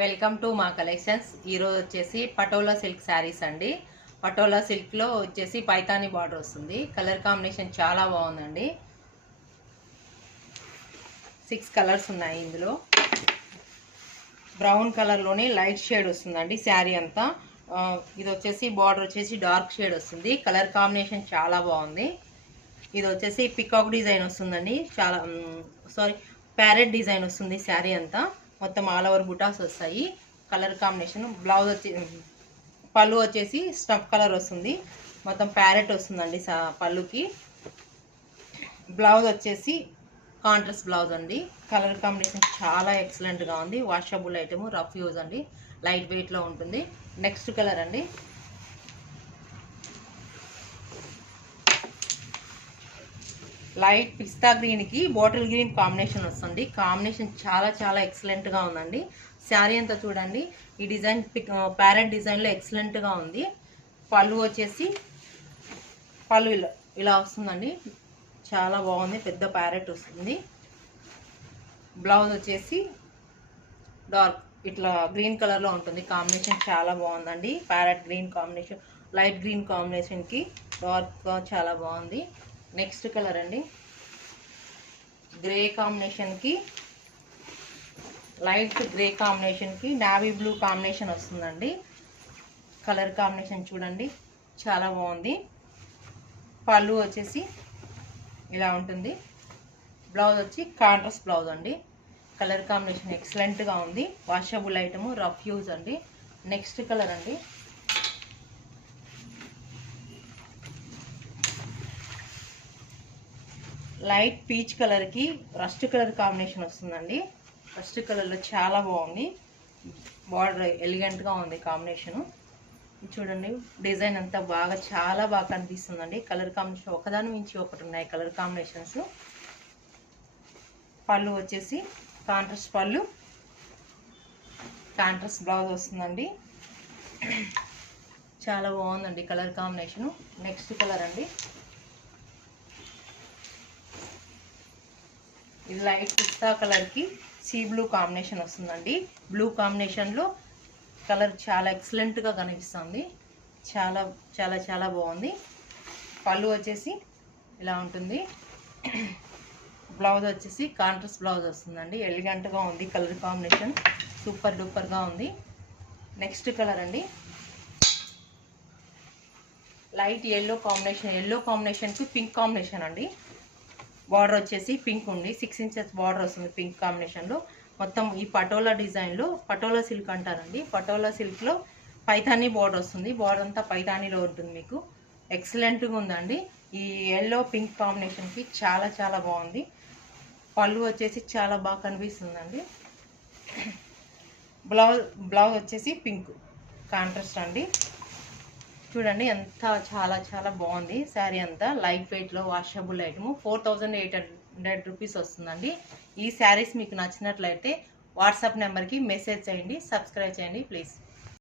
Welcome to మా collections. ఈరోజు వచ్చేసి పటోలా సిల్క్ శారీస్ అండి. పటోలా సిల్క్లో వచ్చేసి పైతానీ బార్డర్ వస్తుంది. కలర్ కాంబినేషన్ చాలా బాగుందండి. 6 కలర్స్ ఉన్నాయి ఇందులో. బ్రౌన్ కలర్లోనే లైట్ షేడ్ వస్తుందండి శారీ అంతా. ఇది వచ్చేసి బార్డర్ వచ్చేసి డార్క్ షేడ్ వస్తుంది. కలర్ కాంబినేషన్ చాలా బాగుంది. ఇది వచ్చేసి పికాక్ డిజైన్ వస్తుందండి. ప్యారెట్ డిజైన్ వస్తుంది శారీ అంతా. మొత్తం ఆల్ ఓవర్ బుటాస్ వస్తాయి. Colour combination. బ్లౌజ్ వచ్చి పళ్ళు వచ్చేసి స్టఫ్ కలర్ వస్తుంది. మొత్తం ప్యారెట్ వస్తుందండి పళ్ళుకి. బ్లౌజ్ వచ్చేసి కాంట్రాస్ట్ బ్లౌజ్ అండి. కలర్ కాంబినేషన్ చాలా ఎక్సలెంట్గా ఉంది. వాషబుల్ ఐటమ్, రఫ్ యూజ్ అండి. లైట్ వెయిట్లో ఉంటుంది. నెక్స్ట్ కలర్ అండి. లైట్ పిస్తా గ్రీన్కి బాటిల్ గ్రీన్ కాంబినేషన్ వస్తుంది. కాంబినేషన్ చాలా ఎక్సలెంట్గా ఉందండి. శారీ అంతా చూడండి. ఈ డిజైన్ ప్యారెట్ డిజైన్లో ఎక్సలెంట్గా ఉంది. పళ్ళు వచ్చేసి పళ్ళు ఇలా వస్తుందండి. చాలా బాగుంది. పెద్ద ప్యారెట్ వస్తుంది. బ్లౌజ్ వచ్చేసి డార్క్ ఇట్లా గ్రీన్ కలర్లో ఉంటుంది. కాంబినేషన్ చాలా బాగుందండి. Parrot green combination, light green కాంబినేషన్కి డార్క్గా చాలా బాగుంది. నెక్స్ట్ కలర్ అండి. గ్రే కాంబినేషన్కి లైట్ గ్రే కాంబినేషన్కి నావీ బ్లూ కాంబినేషన్ వస్తుందండి. కలర్ కాంబినేషన్ చూడండి, చాలా బాగుంది. పళ్ళు వచ్చేసి ఇలా ఉంటుంది. బ్లౌజ్ వచ్చి కాంట్రాస్ట్ బ్లౌజ్ అండి. కలర్ కాంబినేషన్ ఎక్సలెంట్గా ఉంది. వాషబుల్ ఐటమ్, రఫ్ యూజ్ అండి. నెక్స్ట్ కలర్ అండి. లైట్ పీచ్ కలర్కి రస్ట్ కలర్ కాంబినేషన్ వస్తుందండి. రస్ట్ కలర్లో చాలా బాగుంది. బార్డర్ ఎలిగెంట్గా ఉంది కాంబినేషను. చూడండి, డిజైన్ అంతా చాలా బాగా కనిపిస్తుందండి. కలర్ కాంబినేషన్ ఒకదాని మించి ఒకటి ఉన్నాయి కలర్ కాంబినేషన్స్. పళ్ళు వచ్చేసి కాంట్రాస్ట్ పళ్ళు, కాంట్రాస్ట్ బ్లౌజ్ వస్తుందండి. చాలా బాగుందండి కలర్ కాంబినేషను. నెక్స్ట్ కలర్ అండి. ఇది లైట్ పిస్తా కలర్కి సీ బ్లూ కాంబినేషన్ వస్తుందండి. బ్లూ కాంబినేషన్లో కలర్ చాలా ఎక్సలెంట్గా కనిపిస్తుంది. చాలా బాగుంది. పళ్ళు వచ్చేసి ఇలా ఉంటుంది. బ్లౌజ్ వచ్చేసి కాంట్రాస్ట్ బ్లౌజ్ వస్తుందండి. ఎలిగెంట్గా ఉంది. కలర్ కాంబినేషన్ సూపర్ డూపర్గా ఉంది. నెక్స్ట్ కలర్ అండి. లైట్ ఎల్లో కాంబినేషన్, ఎల్లో కాంబినేషన్కి పింక్ కాంబినేషన్ అండి. బార్డర్ వచ్చేసి పింక్ ఉంది. 6 ఇంచెస్ బార్డర్ వస్తుంది పింక్ కాంబినేషన్లో. మొత్తం ఈ పటోలా డిజైన్లో, పటోలా సిల్క్ అంటారండి. పటోలా సిల్క్లో పైతానీ బార్డర్ వస్తుంది. బార్డర్ అంతా పైతానీలో ఉంటుంది. మీకు ఎక్సలెంట్గా ఉందండి. ఈ ఎల్లో పింక్ కాంబినేషన్కి చాలా బాగుంది. పళ్ళు వచ్చేసి చాలా బాగా కనిపిస్తుందండి. బ్లౌజ్ వచ్చేసి పింక్ కాంట్రాస్ట్ అండి. చూడండి, ఎంత చాలా బాగుంది. శారీ అంతా లైట్ వెయిట్లో వాషబుల్ ఐటమ్. 4800 రూపీస్ వస్తుందండి. ఈ శారీస్ మీకు నచ్చినట్లయితే వాట్సాప్ నెంబర్కి మెసేజ్ చేయండి. సబ్స్క్రైబ్ చేయండి ప్లీజ్.